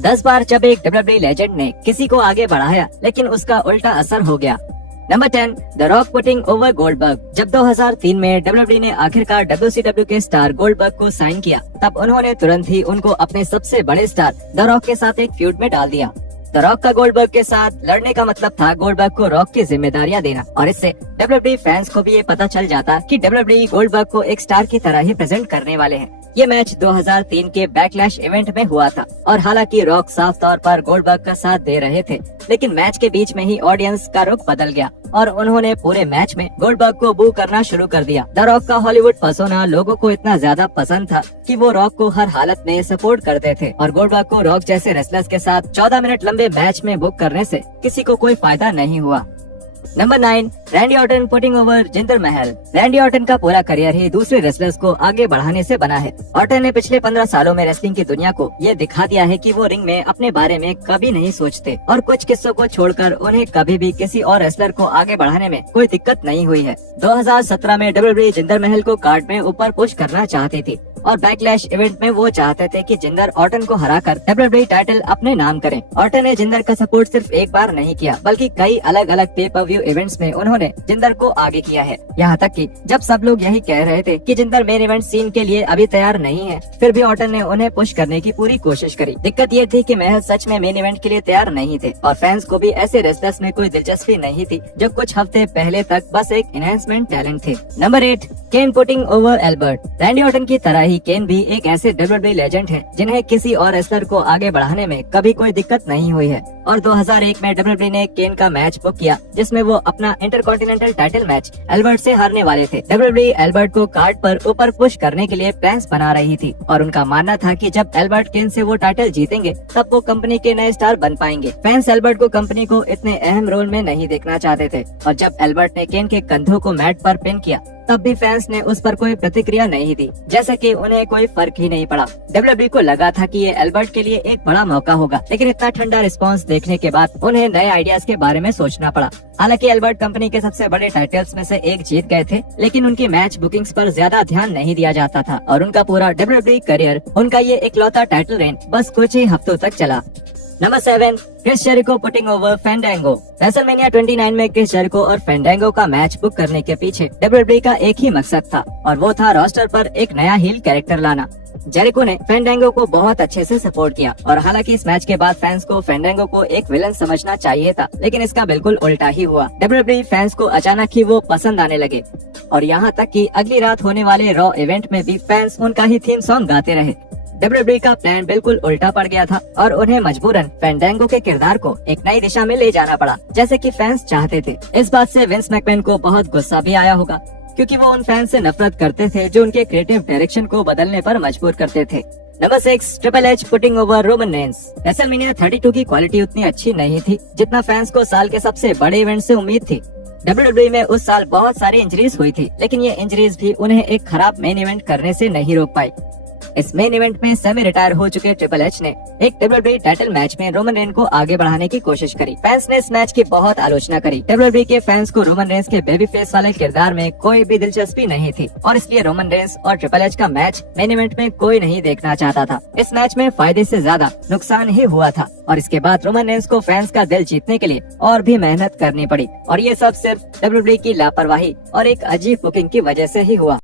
10 बार जब एक WWE legend ने किसी को आगे बढ़ाया लेकिन उसका उल्टा असर हो गया। Number 10, the rock putting over Goldberg. जब 2003 में WWE ने आखिरकार WCW के स्टार गोल्डबर्ग को साइन किया, तब उन्होंने तुरंत ही उनको अपने सबसे बड़े स्टार द रॉक के साथ एक फ्यूड में डाल दिया। द रॉक का गोल्डबर्ग के साथ लड़ने का मतलब था गोल्डबर्ग को रॉक की जिम्मेदारियां देना, और इससे WWE फैंस को भी ये पता चल जाता कि WWE गोल्डबर्ग को एक स्टार की तरह ही प्रेजेंट करने वाले हैं। ये मैच 2003 के बैकलैश इवेंट में हुआ था, और हालांकि रॉक साफ तौर पर गोल्डबर्ग का साथ दे रहे थे, लेकिन मैच के बीच में ही ऑडियंस का रुख बदल गया और उन्होंने पूरे मैच में गोल्डबर्ग को बू करना शुरू कर दिया। द रॉक का हॉलीवुड पर्सोना लोगों को इतना ज्यादा पसंद था कि वो रॉक को हर हालत में सपोर्ट करते थे, और गोल्डबर्ग को रॉक जैसे रेसलर्स के साथ 14 मिनट लंबे मैच में बुक करने से किसी को कोई फायदा नहीं हुआ। Number 9, Randy Orton putting over Jinder Mahal. Randy Orton का पूरा करियर ही दूसरे रेसलर्स को आगे बढ़ाने से बना है। ऑर्टन ने पिछले 15 सालों में रेसलिंग की दुनिया को ये दिखा दिया है कि वो रिंग में अपने बारे में कभी नहीं सोचते, और कुछ किस्सों को छोड़कर उन्हें कभी भी किसी और रेसलर को आगे बढ़ाने में कोई दिक्कत नहीं हुई है। 2017 में WWE जिंदर महल को कार्ड में ऊपर पुश करना चाहती थी, और बैकलैश इवेंट में वो चाहते थे कि जिंदर ऑर्टन को हराकर WWE टाइटल अपने नाम करें। ऑर्टन ने जिंदर का सपोर्ट सिर्फ एक बार नहीं किया, बल्कि कई अलग अलग पे पर व्यू इवेंट्स में उन्होंने जिंदर को आगे किया है। यहाँ तक कि जब सब लोग यही कह रहे थे कि जिंदर मेन इवेंट सीन के लिए अभी तैयार नहीं है, फिर भी ऑर्टन ने उन्हें पुश करने की पूरी कोशिश करी। दिक्कत ये थी कि महल सच में मेन इवेंट के लिए तैयार नहीं थे, और फैंस को भी ऐसे रेसलर्स में कोई दिलचस्पी नहीं थी जो कुछ हफ्ते पहले तक बस एक एनहांसमेंट टैलेंट थे। Number 8, Kane putting over Albert. Randy Orton की तरह ही केन भी एक ऐसे WWE लेजेंड है जिन्हें किसी और रेसलर को आगे बढ़ाने में कभी कोई दिक्कत नहीं हुई है, और 2001 में WWE ने केन का मैच बुक किया, जिसमें वो अपना इंटरकॉन्टिनेंटल टाइटल मैच एल्बर्ट से हारने वाले थे। WWE एल्बर्ट को कार्ड पर ऊपर पुश करने के लिए प्लान्स बना रही थी, और उनका मानना था कि जब एल्बर्ट केन से वो टाइटल जीतेंगे तब वो कंपनी के नए स्टार बन पाएंगे। फैंस एल्बर्ट को कंपनी को इतने अहम रोल में नहीं देखना चाहते थे, और जब एल्बर्ट ने केन के कंधों को मैट पर पिन किया, तब भी फैंस ने उस पर कोई प्रतिक्रिया नहीं दी, जैसे कि उन्हें कोई फर्क ही नहीं पड़ा। WWE को लगा था कि ये एल्बर्ट के लिए एक बड़ा मौका होगा, लेकिन इतना ठंडा रिस्पांस देखने के बाद उन्हें नए आइडियाज के बारे में सोचना पड़ा। हालांकि एल्बर्ट कंपनी के सबसे बड़े टाइटल्स में से एक जीत गए थे, लेकिन उनकी मैच बुकिंग्स पर ज्यादा ध्यान नहीं दिया जाता था, और उनका पूरा WWE करियर, उनका ये इकलौता टाइटल रेन बस कुछ ही हफ्तों तक चला। Number 7, Chris Jericho putting over Fandango. WrestleMania 29 में क्रिस जेरिको और फैंडांगो का मैच बुक करने के पीछे WWE का एक ही मकसद था, और वो था रोस्टर पर एक नया हील कैरेक्टर लाना। जेरिको ने फैंडांगो को बहुत अच्छे से सपोर्ट किया, और हालांकि इस मैच के बाद फैंस को फैंडांगो को एक विलन समझना चाहिए था, लेकिन इसका बिल्कुल उल्टा ही हुआ। WWE फैंस को अचानक ही वो पसंद आने लगे, और यहाँ तक कि अगली रात होने वाले रॉ इवेंट में भी फैंस उनका ही थीम सॉन्ग गाते रहे। WWE का प्लान बिल्कुल उल्टा पड़ गया था, और उन्हें मजबूरन फैंडांगो के किरदार को एक नई दिशा में ले जाना पड़ा, जैसे कि फैंस चाहते थे। इस बात से विंस मैकमैन को बहुत गुस्सा भी आया होगा, क्योंकि वो उन फैंस से नफरत करते थे जो उनके क्रिएटिव डायरेक्शन को बदलने पर मजबूर करते थे। Number 6, triple H putting over Roman Reigns. WrestleMania 32 की क्वालिटी उतनी अच्छी नहीं थी जितना फैंस को साल के सबसे बड़े इवेंट से उम्मीद थी। WWE में उस साल बहुत सारी इंजरीज हुई थी, लेकिन ये इंजरीज भी उन्हें एक खराब मेन इवेंट करने से नहीं रोक पाई। इस मेन इवेंट में सेमी रिटायर हो चुके ट्रिपल एच ने एक WWE टाइटल मैच में रोमन रेन को आगे बढ़ाने की कोशिश करी। फैंस ने इस मैच की बहुत आलोचना करी। WWE के फैंस को रोमन रेंस के बेबी फेस वाले किरदार में कोई भी दिलचस्पी नहीं थी, और इसलिए रोमन रेंस और ट्रिपल एच का मैच मेन इवेंट में कोई नहीं देखना चाहता था। इस मैच में फायदे से ज्यादा नुकसान ही हुआ था, और इसके बाद रोमन रेंस को फैंस का दिल जीतने के लिए और भी मेहनत करनी पड़ी, और ये सब सिर्फ WWE की लापरवाही और एक अजीब बुकिंग की वजह से ही हुआ।